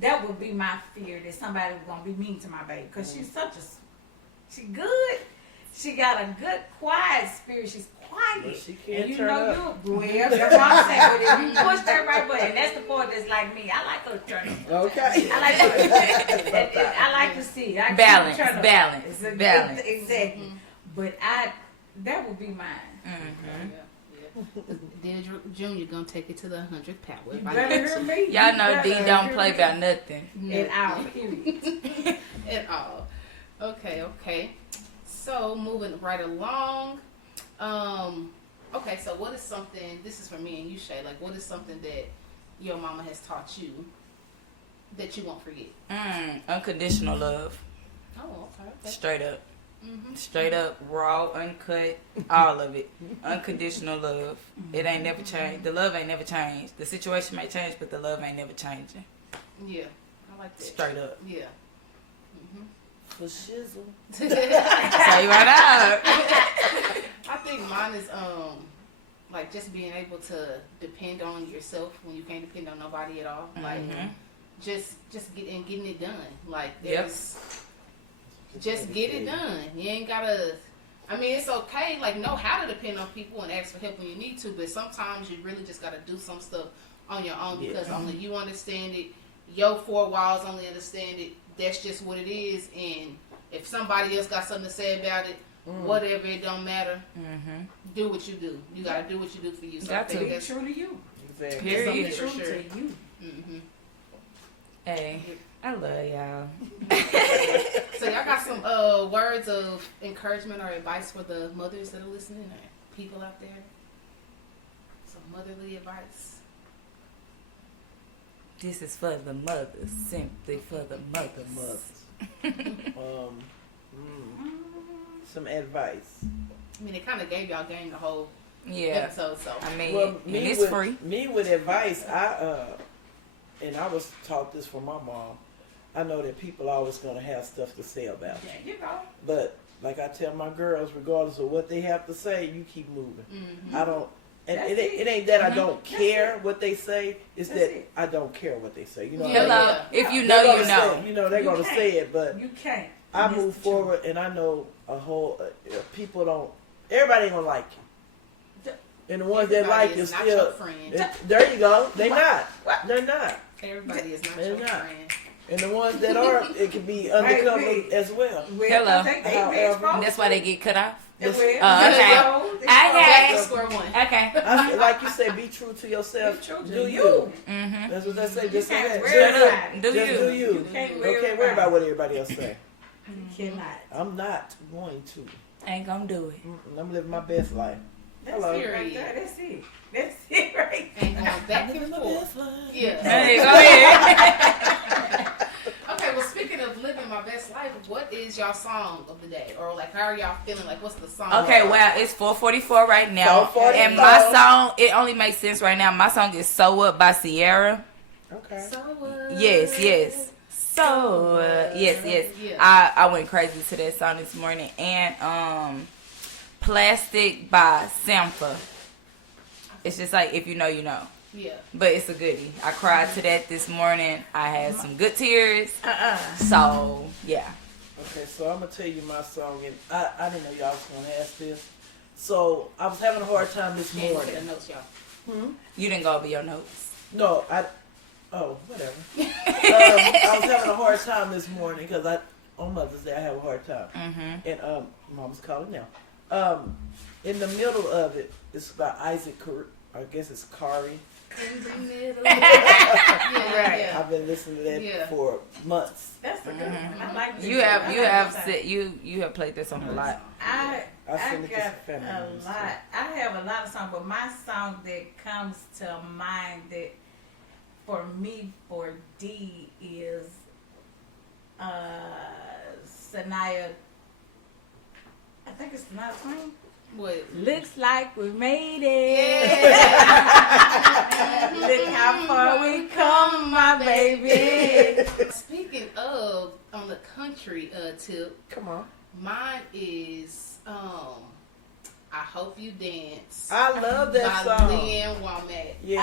that would be my fear, that somebody was going to be mean to my baby. Because she's she good. She got a good, quiet spirit. She's quiet. But she can't and turn up. Well, that's what I'm saying. But if you push that right button, and that's the part that's like me. I like her to turn up. Okay. I like to see. Balance. Exactly. But that would be mine. Then Junior gonna take it to the 100th power. You better hear me. Y'all know D don't play about nothing. At all. Period. At all. Okay. So moving right along. Okay, so what is something, this is for me and you, Shay, like what is something that your mama has taught you that you won't forget? Unconditional love. Oh, okay. Straight up. Straight up, raw, uncut, all of it. Unconditional love. It ain't never changed. The love ain't never changed. The situation may change, but the love ain't never changing. Yeah, I like that. Straight up. Yeah. For shizzle. Say right out. I think mine is like just being able to depend on yourself when you can't depend on nobody at all. Like just getting it done. Like just get it done. You ain't gotta. I mean, it's okay. Like know how to depend on people and ask for help when you need to, but sometimes you really just gotta do some stuff on your own because only you understand it. Your 4 walls only understand it. That's just what it is. And if somebody else got something to say about it, whatever, it don't matter. Do what you do. You gotta do what you do for you. So Got to be true to you. Exactly. Period. Be true to you. Hey, I love y'all. So y'all got some words of encouragement or advice for the mothers that are listening or people out there? Some motherly advice. This is for the mothers, simply for the mothers. Some advice. I mean, it kind of gave y'all game the whole Yeah. episode, so. I mean, Well, and it's with, free. Me with advice, and I was taught this from my mom. I know that people always gonna have stuff to say about you. Yeah, you know. But like I tell my girls, regardless of what they have to say, you keep moving. Mm-hmm. I don't. And That's it ain't that I don't That's care what they say. It's That's that it. I don't care what they say. You know. Yeah. What I mean? Hello. If you They're know, gonna you say know. it. You know they're You gonna can't. say it, but You can't. I That's move the truth. forward, and I know a whole people don't. Everybody ain't gonna like you, and the ones that Everybody like you is not still. your friend. There you go. They What? not. What? They're not. Everybody is not They're your not. friend. And the ones that are, it can be undercover Baby. as well. Well, Hello. they However, And that's why they get cut off. Yes. Okay. Back Okay. to square one. Okay. Like you said, be true to yourself. Be true to do you. Mm-hmm. That's what they say. You Just say can't that. worry Just about it. Do just you? do you. You can't Don't worry worry about about what everybody else say. You cannot. I'm not going to. Ain't gonna do it. I'm living my best life. That's Hello. it right there. That's it. That's it right And there. going back and forth. Yeah. Hey, go ahead. Okay, well, speaking of living my best life, what is y'all song of the day? Or, like, how are y'all feeling? Like, what's the song? Okay, well, it's 4:44 right now. 4:44. And my song, it only makes sense right now. My song is So Up by Sierra. Okay. Yes. So, yes. Yeah. I went crazy to that song this morning. And Plastic by Sampha. It's just like, if you know, you know. Yeah. But it's a goodie. I cried to that this morning. I had some good tears. So, yeah. Okay, so I'm gonna tell you my song, and I didn't know y'all was gonna ask this. So I was having a hard time this Can't look morning. at the notes, y'all. You didn't go over your notes. No, whatever. I was having a hard time this morning because on Mother's Day I have a hard time, and Mom's calling now. In the middle of it, it's about Isaac. I guess it's Kari. In the middle. Yeah. I've been listening to that for months. That's a good one. I like this You one. have I you like have this one. said you have played this song a lot. I send it to got some family a members, lot. I have a lot of songs, but my song that comes to mind that for me for D is Sanaya. I think it's Sanaya Twain. What? Looks like we made it. Look how far we come, my baby. Speaking of on the country tip, Come on. mine is I Hope You Dance I love that by song. Lynn Womack. Yes.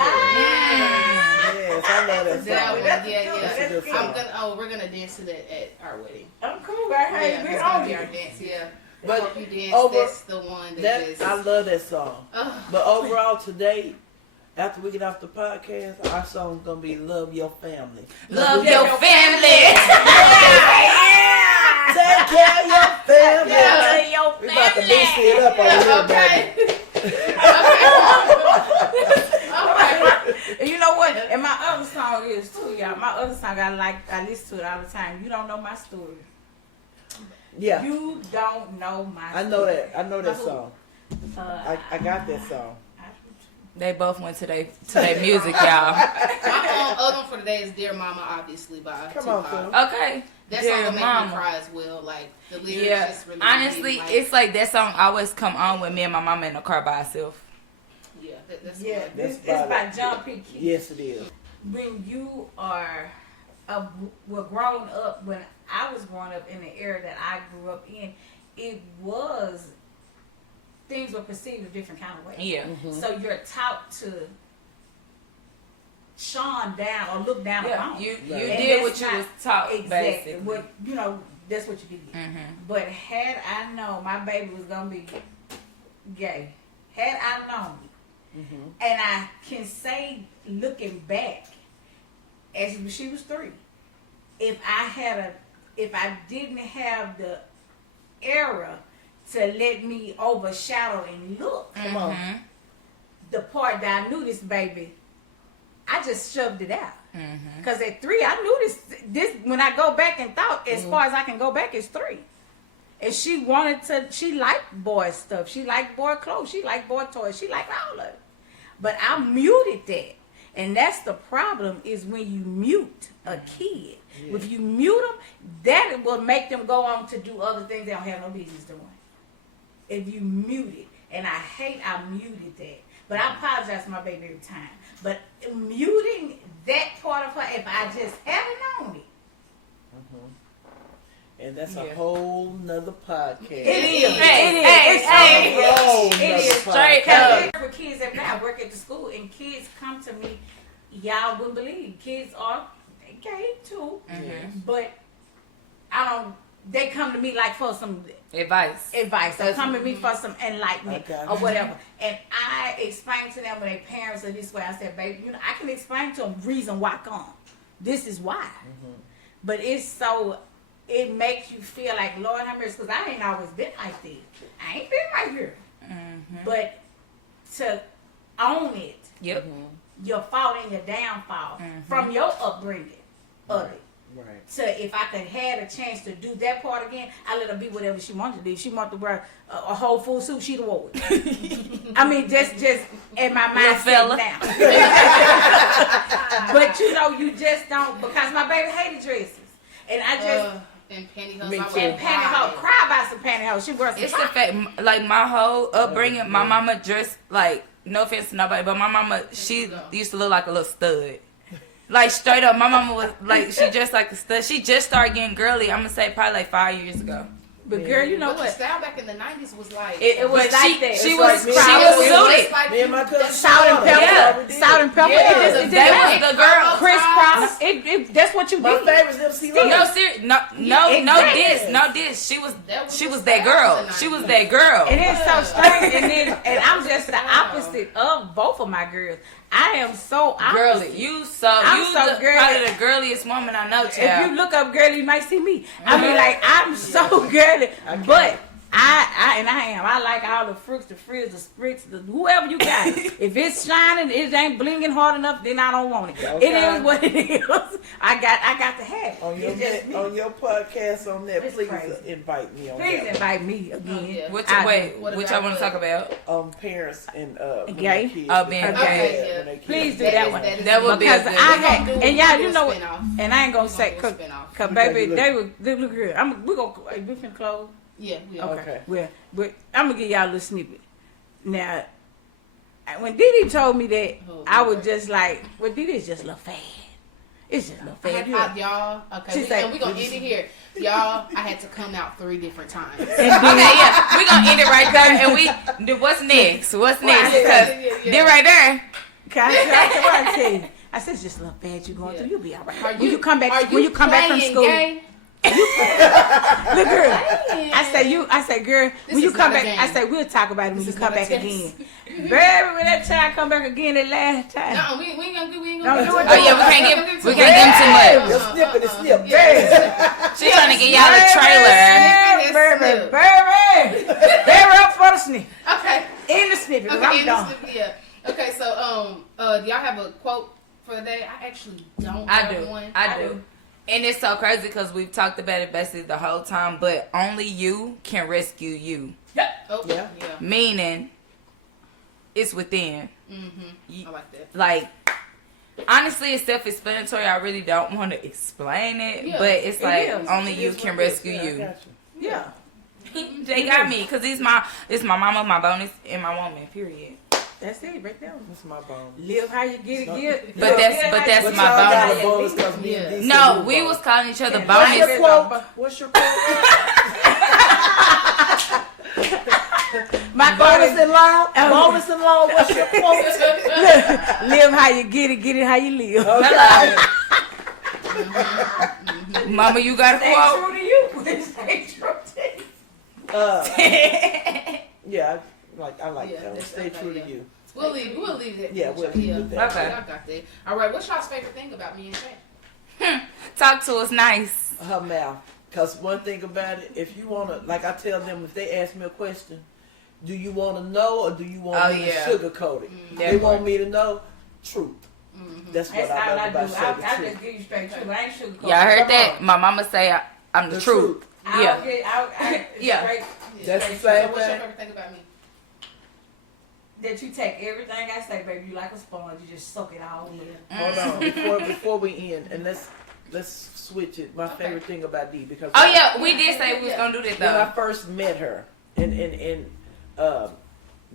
Yes, I love that That song. one, That's yeah. good. That's a good I'm song. we're gonna dance to that at our wedding. I'm cool, right? Hey, Yeah, we it's gonna on be our it. dance, yeah. But I Hope You Dance, over- that's the one that just I love that song. oh, But overall today, after we get off the podcast, our song's gonna be "Love Your Family." Love your family. Take care of your family. Love your We about to boost it up over here, baby. And you know what? And my other song is too, y'all. My other song I listen to it all the time. You don't know my story. Yeah, You don't know my story. I know that. I know that Who? song. I got that song. They both went to their music, y'all. my other one for today is Dear Mama, obviously by Come on, Tupac. Phil. Okay. That Dear song will make Mama. me cry as well. Like the lyrics Yeah. just really Honestly, like, it's like that song always come on with me and my mama in the car by herself. yeah, that's Yeah, what- this That's is by about John P. Key. Yes, it is. When you are grown up, when I was growing up in the era that I grew up in, it was things were perceived a different kind of way. Yeah. So you're taught to shun down or look down Yeah. upon. You Right. And did that's what you not was taught, exactly basically. what that's what you did. Mm-hmm. But had I known my baby was gonna be gay, had I known, and I can say, looking back, as she was 3, if I didn't have the era to let me overshadow and look, Come on. the part that I knew this baby, I just shoved it out. Mm-hmm. Because at 3, I knew this. When I go back and thought, as far as I can go back, is 3. And she liked boy stuff. She liked boy clothes. She liked boy toys. She liked all of it. But I muted that. And that's the problem is when you mute a kid. Yeah. If you mute them, that will make them go on to do other things they don't have no business doing. If you mute it. And I hate I muted that. But I apologize to my baby every time. But muting that part of her, if I just hadn't known it. And that's a whole nother podcast. It is. It is straight up. For kids every day, I work at the school, and kids come to me. Y'all wouldn't believe. Kids are gay too, but I don't. They come to me like for some advice. They come to me for some enlightenment or whatever. And I explain to them when their parents are this way. I said, baby, I can explain to them reason why come. This is why. But it's so. It makes you feel like, Lord have mercy, because I ain't always been like this. I ain't been right here. But to own it, your fault and your downfall from your upbringing of it. Right. So if I could have a chance to do that part again, I let her be whatever she wanted to do. If she wanted to wear a whole full suit, she'd wore it. I mean, just in my mind now. But you just don't, because my baby hated dresses. And I just... And pantyhose. And pantyhose. Cry about some pantyhose. She wears some It's the fact, like, my whole upbringing, my mama dressed, like, no offense to nobody, but my mama, she used to look like a little stud. Like, straight up, my mama was, like, she dressed like a stud. She just started getting girly, I'm going to say, probably, like, 5 years ago. But girl, you know what? The style back in the 90s was like... It was like that. She was suited. Me and my cousin Salt and pepper. Salt and pepper. That was the girl. Crisscross. That's what you did. My favorite MC Love. No, serious. No diss. She was that girl. She was that girl. And it's so strange. And I'm just the opposite of both of my girls. I am so opposite. Girly. I'm so girly. Probably the girliest woman I know, child. If you look up girly, you might see me. I mean, like, I'm so girly. But I like all the fruits, the frizz, the spritz, whoever you got. If it's shining, it ain't blinging hard enough, then I don't want it. Okay. It is what it is. I got to have it. On your podcast on there, please invite me on Please invite me again. Which I want to talk about? Parents and gay. Kids being gay. Please do that one. That would be a good one. And y'all, you know what? And I ain't gonna say, cause baby, they would look here. We finna close. Yeah, we are. Okay. Well, but I'm gonna give y'all a little snippet. Now, when Didi told me that, I was just like, well, Didi's just a little fad. It's just a little fad. Y'all, okay, we're gonna end it here. Y'all, I had to come out 3 different times. Okay, yeah, we're gonna end it right there. And what's next? What's next? Because they're right there. I tell you. I said, it's just a little fad you're going through. You'll be all right. When you come back from school. Gay? Look, girl. I say, girl, when you come back, I say, we'll talk about it when you come back again. Baby, when that child come back again that last time. No, we ain't gonna do it. Oh yeah, we can't give too much. Just snip it. She's trying to get y'all a trailer. Baby, up for the snip. Okay. In the snippet, I'm done. Okay, so do y'all have a quote for the day? I actually don't have one. I do. And it's so crazy because we've talked about it basically the whole time, but only you can rescue you. Yep. Oh, yeah. Meaning, it's within. I like that. Like, honestly, it's self-explanatory. I really don't want to explain it, but it's like only you can rescue you. Yeah. They got me because it's my mama, my bonus, and my woman. Period. That's it, right there. That's my bone. Live how you get it. But that's my bonus. No, we was calling each other bonus. What's your quote? My bonus-in-law. Bonus-in-law. What's your quote? Live how you get it how you live. Hello. Mama, you got a quote? Stay true to you. Yeah. I like that. Stay true to you. We'll leave it. Yeah, we'll leave it there. Okay. I got that. All right, what's y'all's favorite thing about me and Shay? Talk to us nice. Her mouth. Because one thing about it, if you want to, like I tell them, if they ask me a question, do you want to know or do you want me to sugarcoat it? They want me to know truth. That's what I love about Shay. I just give you straight truth. I ain't sugarcoat. Y'all heard that? My mama say I'm the truth. Yeah. That's the same what's your thing. favorite thing about me? that you take everything I say, baby. You like a sponge. You just soak it all in. Hold on, before we end, and let's switch it. My favorite thing about Dee, because Oh yeah, we did say we was gonna do that when I though. first met her, and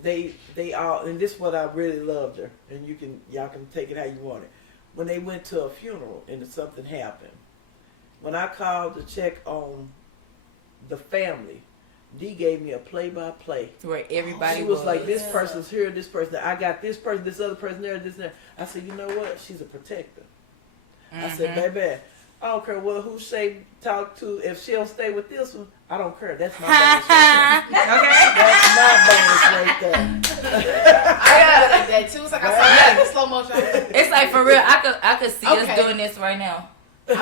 they all, and this is what I really loved her, and y'all can take it how you want it. When they went to a funeral and something happened, when I called to check on the family, Dee gave me a play-by-play. Where everybody She was like, this person's here, this person, I got this person, this other person there, this and there. I said, you know what? She's a protector. I said, baby, I don't care who Shay talk to. If she'll stay with this one, I don't care. That's my bonus right there. That's my bonus right there. I got that too. It's like I saw the slow motion. It's like for real. I could see us doing this right now. I saw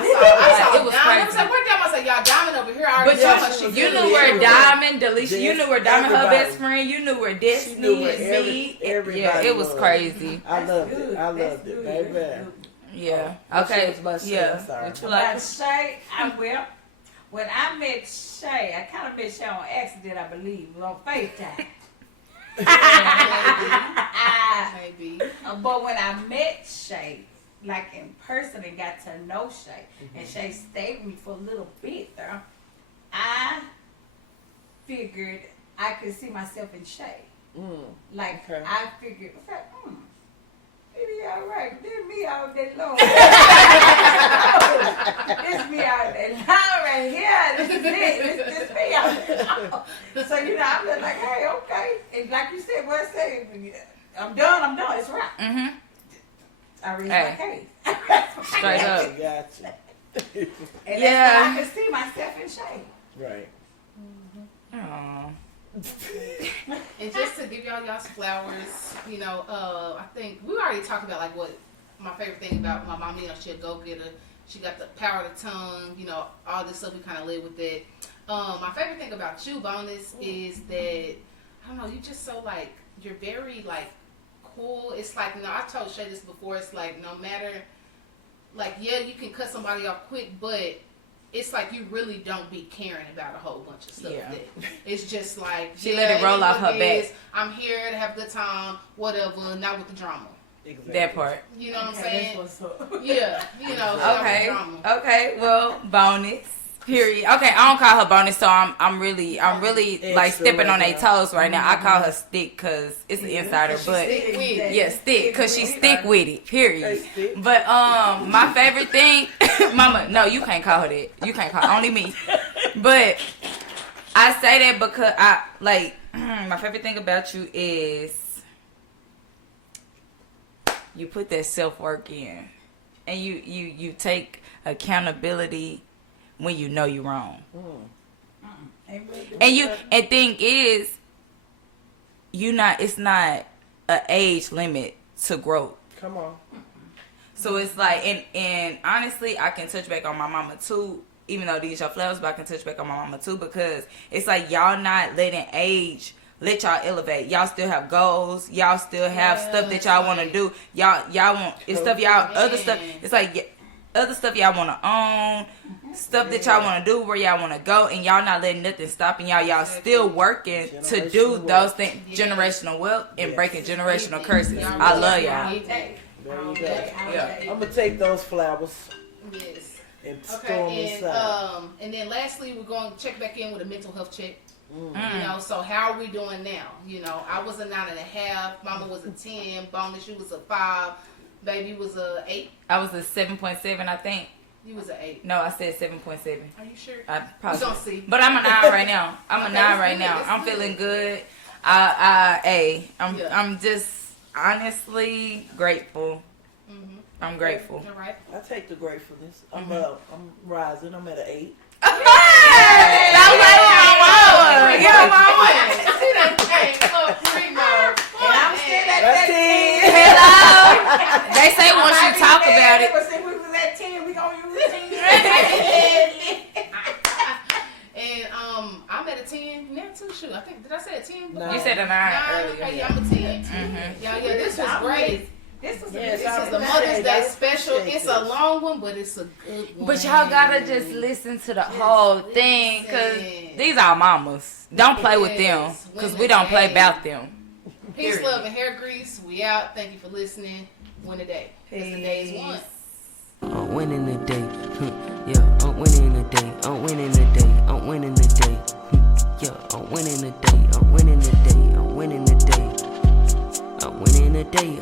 it was Diamond. I crazy. was like, where Diamond? I said, y'all Diamond over here. I already But saw her. She you really knew where is. Diamond, Delisha, you knew where Diamond, her Everybody. best friend, you knew where Destiny, She knew where me. everybody Yeah, it was was. crazy. I loved Good. it. I That's loved it, good. baby. Yeah. What Okay. was my Shay? Yeah. I'm sorry. What you Like like? Shay, when I met Shay, I kind of met Shay on accident, I believe. It was on FaceTime. Maybe. But when I met Shay, like in person and got to know Shay, and Shay stayed with me for a little bit there, I figured I could see myself in Shay. Like, Okay. I figured, I was like, maybe all right. This me all day long. This me all day long right here. This is it. This me all day long. So, I'm just like, hey, okay. And like you said, what I said, I'm done. It's right. Mm-hmm. I read my case. Straight up. Gotcha. And Yeah. that's when I could see myself in Shay. Right. Aw. And just to give y'all's flowers, I think we already talked about like what my favorite thing about my mom. She a go getter. She got the power of the tongue. All this stuff. We kind of live with it. My favorite thing about you, Bonus, is that I don't know. You just so like you're very like cool. It's like I told Shay this before. It's like no matter like you can cut somebody off quick, but it's like you really don't be caring about a whole bunch of stuff. Yeah. It's just like She let it roll off her back. I'm here to have a good time, whatever, not with the drama. Exactly. That part. You know what I'm That's saying? what's up. Yeah, Okay. drama. Okay. Well, bonus. Period. Okay, I don't call her bonus, so I'm really like Extra stepping on right their now. toes right now. I call her stick because it's an insider, but Stick with it. yeah, stick because she stick with it. Period. Hey, stick. But my favorite thing, Mama, no, you can't call her that. You can't call only me. But I say that because I like my favorite thing about you is you put that self work in, and you take accountability when you know you're wrong. And thing is, it's not an age limit to growth. Come on. So it's like, and honestly, I can touch back on my mama too, even though these your flowers, but I can touch back on my mama too, because it's like y'all not letting age let y'all elevate. Y'all still have goals. Y'all still have stuff that y'all want to do. Y'all want, it's stuff other stuff. It's like other stuff y'all want to own, stuff that y'all want to do, where y'all want to go, and y'all not letting nothing stopping y'all. Y'all still working to do those things, generational wealth and breaking generational curses. I love y'all. There you go. Yeah. I'm gonna take those flowers Yes. and store Okay, them and inside. and then lastly, we're going to check back in with a mental health check. So how are we doing now? I was a 9.5. Mama was a 10. Bonus, you was a 5. Baby was a 8. I was a 7.7, I think. You was a 8. No, I said 7.7. Are you sure? I probably. We gonna see. But I'm a 9 right now. I'm a 9 right good, now. that's I'm good. feeling good. I'm just honestly grateful. I'm grateful. All right. I take the gratefulness. I'm rising. I'm at an 8. That's like my mama. Yeah, mama. See that thing? Look, primo. And I'm still at That's that 10. Hello. They say once you talk about it. But since we was at 10, we gonna use 10. And I'm at a 10 now too. Shoot, I think did I say a 10? No. You said a 9 earlier. Okay, yeah, I'm a 10. Yeah, this was great. This was Yes, This I is the appreciate Mother's it. Day I special. appreciate It's this. a long one, but it's a good one. But y'all gotta just listen to the whole thing, cause listen. these are mamas. Don't play with them, Yes, cause we don't play women about them. Peace, love, and hair grease. We out. Thank you for listening. Win the day. Because the day is won. I'm winning the day. Yeah, I'm winning the day. I'm winning the day. I'm winning the day. Yeah, I'm winning the day. I'm winning the day. I'm winning the day. I'm winning the day.